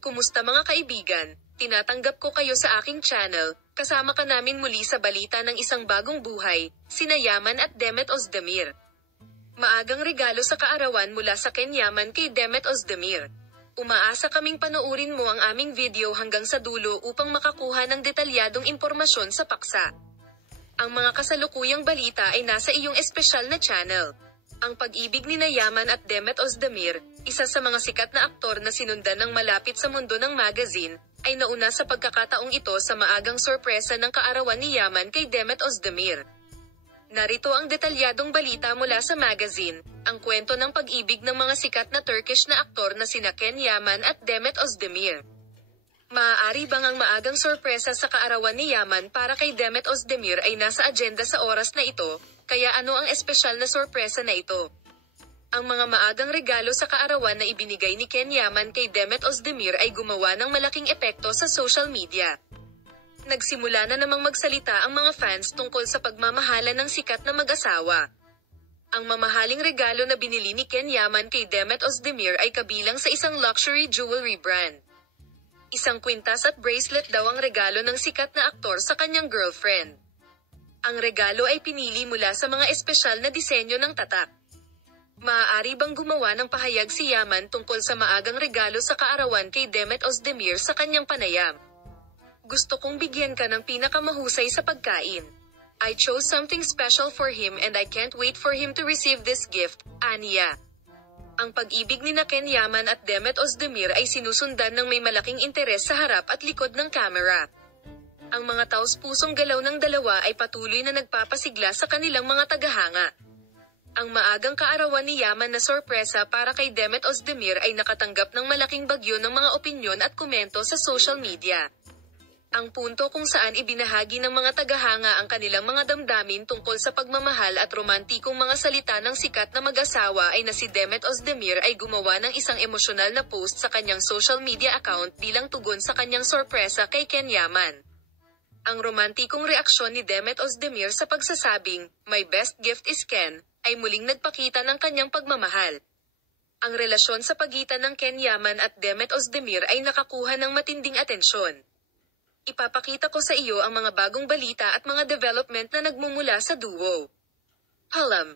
Kumusta mga kaibigan? Tinatanggap ko kayo sa aking channel. Kasama ka namin muli sa balita ng isang bagong buhay, sina Yaman at Demet Özdemir. Maagang regalo sa kaarawan mula sa Ken Yaman kay Demet Özdemir. Umaasa kaming panoorin mo ang aming video hanggang sa dulo upang makakuha ng detalyadong impormasyon sa paksa. Ang mga kasalukuyang balita ay nasa iyong espesyal na channel. Ang pag-ibig ni Yaman at Demet Özdemir, isa sa mga sikat na aktor na sinundan ng malapit sa mundo ng magazine, ay nauna sa pagkakataong ito sa maagang sorpresa ng kaarawan ni Yaman kay Demet Özdemir. Narito ang detalyadong balita mula sa magazine, ang kwento ng pag-ibig ng mga sikat na Turkish na aktor na sina Ken Yaman at Demet Özdemir. Maaari bang ang maagang sorpresa sa kaarawan ni Yaman para kay Demet Özdemir ay nasa agenda sa oras na ito, kaya ano ang espesyal na sorpresa na ito? Ang mga maagang regalo sa kaarawan na ibinigay ni Ken Yaman kay Demet Özdemir ay gumawa ng malaking epekto sa social media. Nagsimula na namang magsalita ang mga fans tungkol sa pagmamahalan ng sikat na mag-asawa. Ang mamahaling regalo na binili ni Ken Yaman kay Demet Özdemir ay kabilang sa isang luxury jewelry brand. Isang kwintas at bracelet daw ang regalo ng sikat na aktor sa kanyang girlfriend. Ang regalo ay pinili mula sa mga espesyal na disenyo ng tatak. Maaari bang gumawa ng pahayag si Yaman tungkol sa maagang regalo sa kaarawan kay Demet Özdemir sa kanyang panayam? Gusto kong bigyan ka ng pinakamahusay sa pagkain. I chose something special for him and I can't wait for him to receive this gift, aniya. Ang pag-ibig ni Ken Yaman at Demet Özdemir ay sinusundan ng may malaking interes sa harap at likod ng kamera. Ang mga taos-pusong galaw ng dalawa ay patuloy na nagpapasigla sa kanilang mga tagahanga. Ang maagang kaarawan ni Yaman na sorpresa para kay Demet Özdemir ay nakatanggap ng malaking bagyo ng mga opinyon at komento sa social media. Ang punto kung saan ibinahagi ng mga tagahanga ang kanilang mga damdamin tungkol sa pagmamahal at romantikong mga salita ng sikat na mag-asawa ay na si Demet Özdemir ay gumawa ng isang emosyonal na post sa kanyang social media account bilang tugon sa kanyang sorpresa kay Ken Yaman. Ang romantikong reaksyon ni Demet Özdemir sa pagsasabing, "My best gift is Ken," ay muling nagpakita ng kanyang pagmamahal. Ang relasyon sa pagitan ng Ken Yaman at Demet Özdemir ay nakakuha ng matinding atensyon. Ipapakita ko sa iyo ang mga bagong balita at mga development na nagmumula sa duo. Halam.